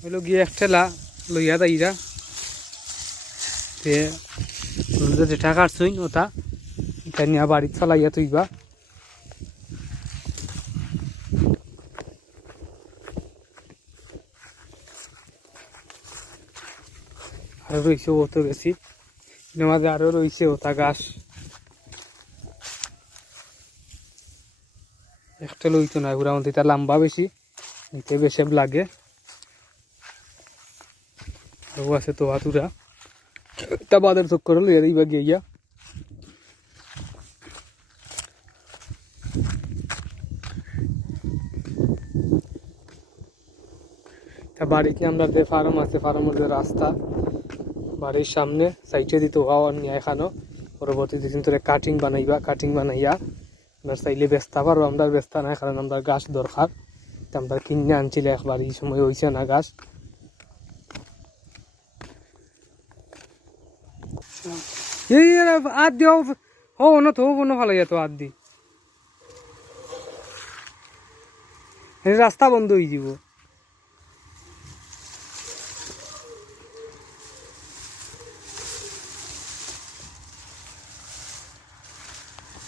হইলো গিয়ে এক ঠেলা লইয়া তাইরা যেটা কাটছইন ওটা এটা নিয়ে বাড়ি চালাইয়া তুইবা আরো রয়েছে ও তো বেশি মাঝে আরো রয়েছে ওটা গাছ একটা লইতো না ঘুরা মধ্যে এটা লম্বা বেশি নিতে বেশি লাগে ও আছে তো হাতুরা তা বাদের চক্কর লইয়া দিবা গিয়া তা বাড়িতে আমরা যে ফার্ম আছে ফার্মের যে রাস্তা বাড়ির সামনে সাইডে দিতে হওয়া নিয়ে এখানো পরবর্তীতে কিন্তু কাটিং বানাইয়া আমরা চাইলে বেচতে পারো আমরা বেচতা নাই কারণ আমরা গাছ দরকার আমরা কিনে আনছিলে একবার এই সময় হয়েছে না গাছ এই আদ দিও হো না তো ভালো যেত আদ দি রাস্তা বন্ধ হয়ে যাব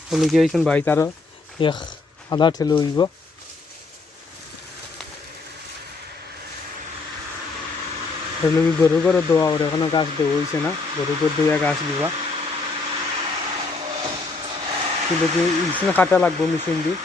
বলে গিয়েছেন ভাই তারও এক আধা ঠেলে হইব গরু করে দোয়া ওর এখনো গাছ দেওয়া হয়েছে না গরু করে দইয়া গাছ দিবা কিন্তু মেশিন কাটা লাগবো মেশিন দিয়ে